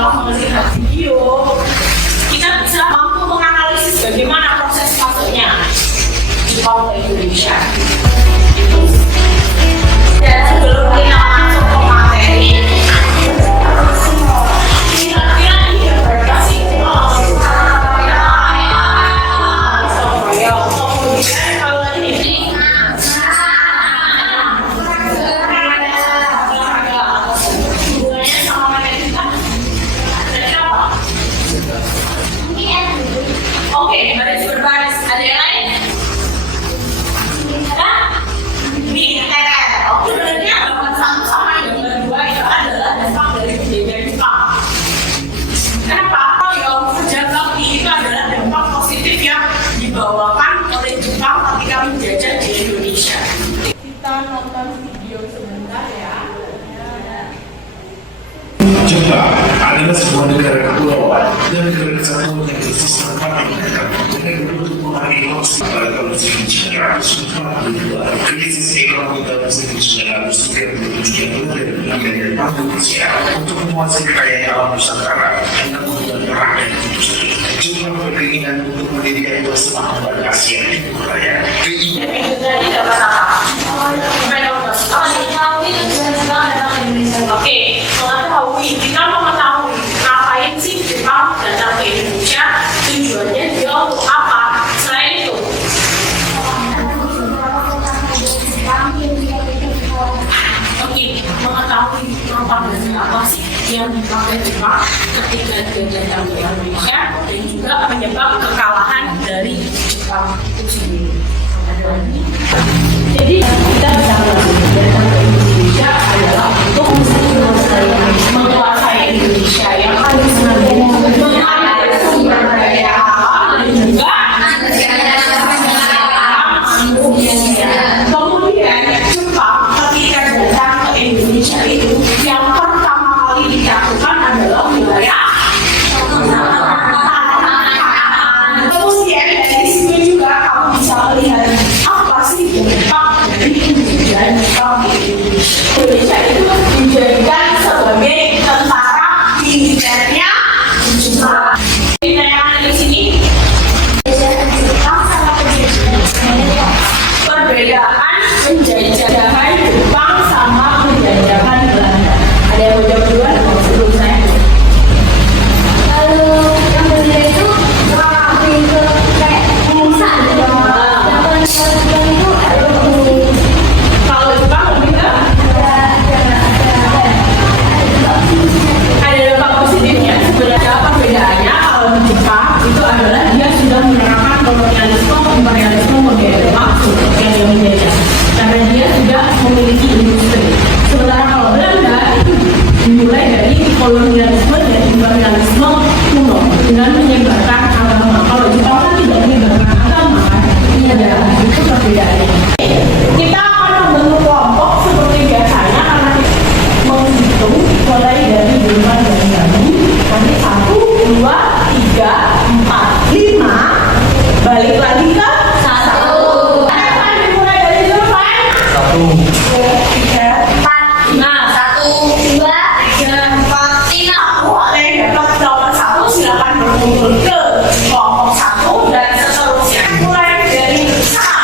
setelah melihat video, kita bisa mampu menganalisis bagaimana proses masuknya jepang ke Indonesia. Dan sebelum kita masuk ke materi, kira-kira ini ada berapa sih? Kalau ini oke, baris berbaris. Ada yang lain? Ada? Militer. Oke, berarti gambar 1 sama gambar 2 itu adalah dampak dari kejadian Jepang. Kenapa? Yang kerja bakti itu adalah dampak positif yang dibawakan oleh Jepang ketika menjajah di Indonesia. Kita nonton video sebentar ya. Jepang adalah sebuah negara kepulauan dan negara kesatuan yang bersifat parlementer dengan berbentuk monarki pada tahun 1942. Krisis ekonomi tahun 1937 yang mulai dari Indonesia untuk menguasai kekayaan alam Nusantara dengan menggunakan perang dan industri. Jepang berkeinginan untuk mendirikan dua semangat pada Asia Timur Raya. Oke, kita mengetahui ngapain sih Jepang datang ke Indonesia, tujuannya dia untuk apa? Selain itu, oke, mengetahui propaganda apa sih yang dipakai Jepang ketika dia datang ke Indonesia dan juga penyebab kekalahan dari Jepang itu sendiri. Jadi kita bisa datang ke Indonesia adalah untuk menguasai Indonesia yang harus mengambil sumber daya alam dan juga kemudian Jepang ketika datang ke Indonesia itu yang pertama kali dilakukan adalah wilayah kemudian dari sini juga kamu bisa melihat apa sih dampak dari kejadian Jepang di Indonesia itu dijadikan sebagai tentara militernya Jepang. Kita yang ada di sini perbedaan penjajahan Jepang sama penjajahan Belanda. Ada yang mau jawab duluan sebelum saya? Kalau yang Belanda itu lebih ke kayak pengusaha gitu. Kalau Jepang lebih ke ada dampak positifnya. Sebenarnya perbedaannya kalau di Jepang itu adalah dia sudah menerapkan kolonialisme, imperialisme modern maksud yang dia menjajah karena dia sudah memiliki industri. Sementara kalau Belanda itu dimulai dari kolonialisme dan imperialisme kuno dengan menyebarkan agama. Kalau Jepang kan tidak menyebarkan agama, kan? Ini adalah itu perbedaannya. Kita akan membentuk kelompok seperti biasanya karena kita menghitung mulai dari jumlah dan gabung. Nanti 1, 2, 3, 4, 5. Balik lagi ke 1. Akan dimulai dari jumlah 1, 2, 3, 4. Nah, 1, 2, 3, 4, 5. Boleh dapat nomor 1 silakan berkumpul ke kelompok 1 dan seterusnya. Mulai dari siapa?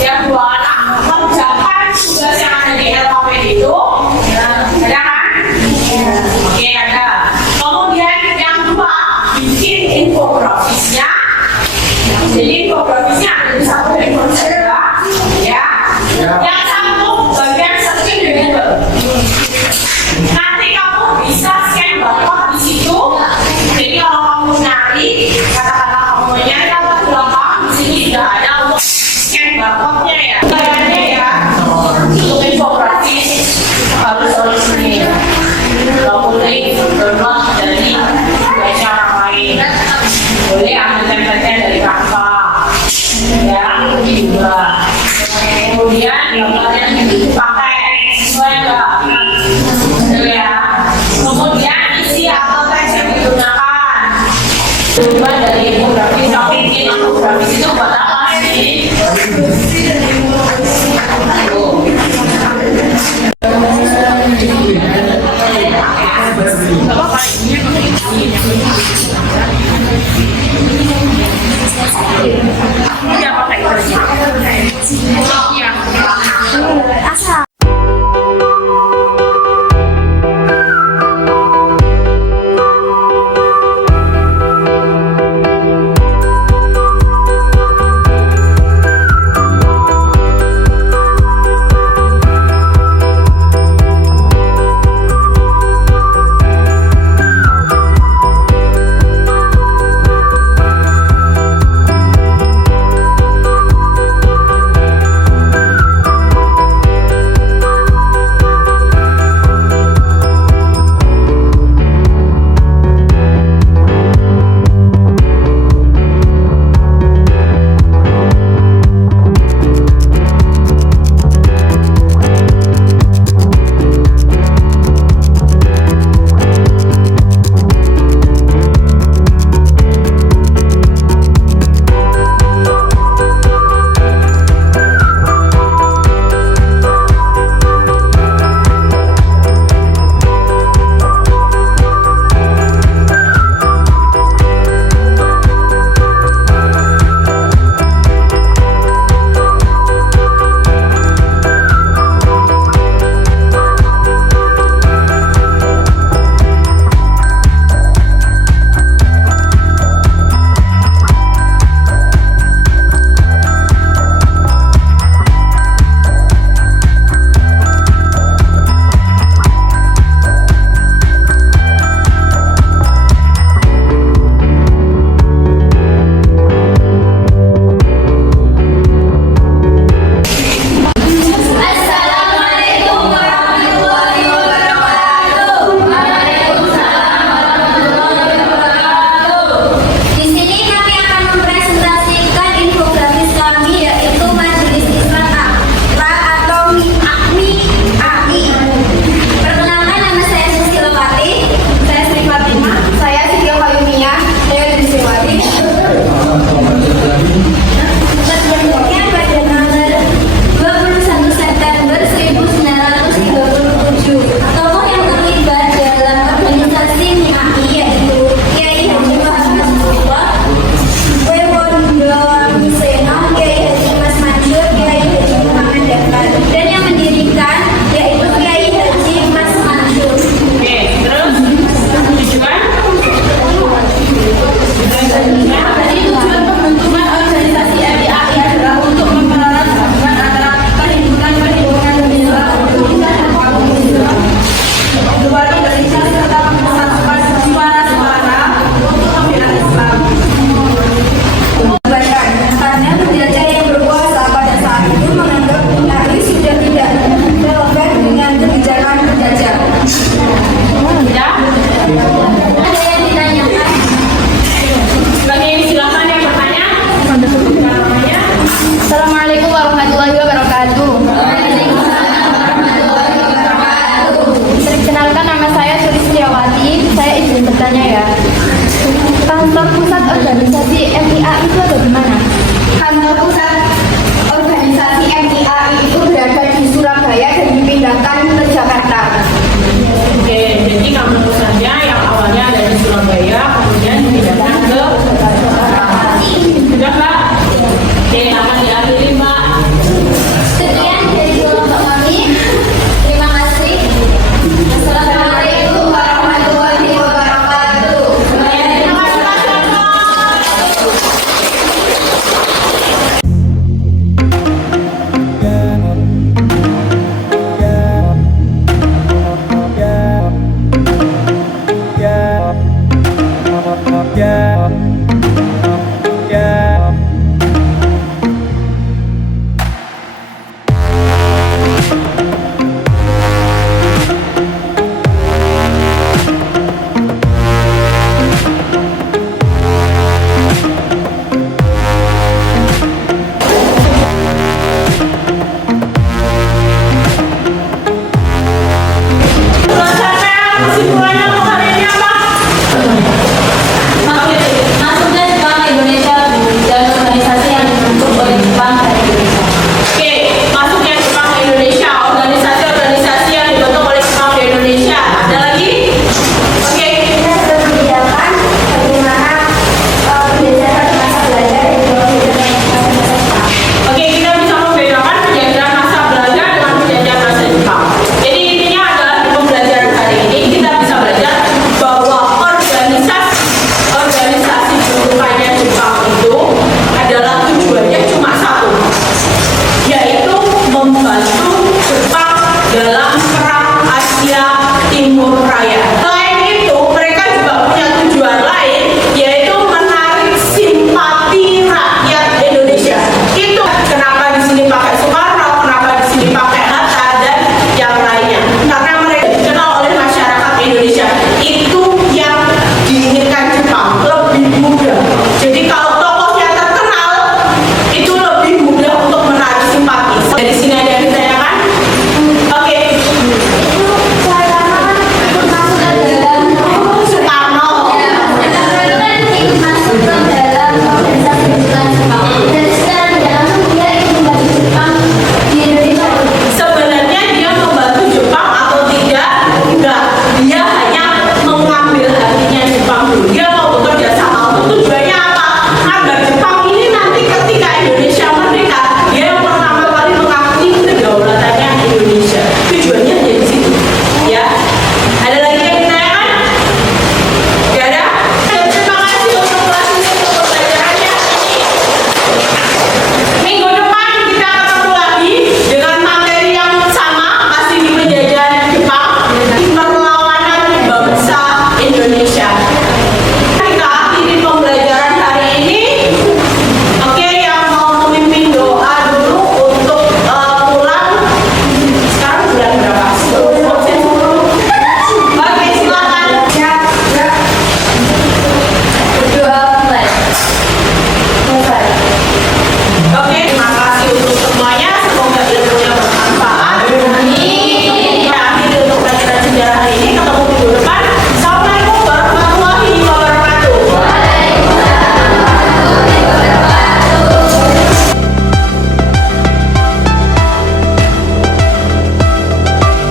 Yang dua anak mengerjakan tugas yang ada di LKP itu, ada kan? Oke, ada. Kemudian yang dua bikin infografisnya. Jadi infografisnya ada di satu handphone saya, ya. Yang satu bagian searching di Google. Nanti kamu bisa scan barcode di situ. Jadi kalau kamu nyari, katakanlah kamu nyari apa di lapangan, di sini sudah ada untuk scan barcode-nya ya. Bayarnya ya. Untuk infografis harus sini. Kalau boleh download dari baca orang lain. Boleh ambil template-nya dari Canva. Yang kedua,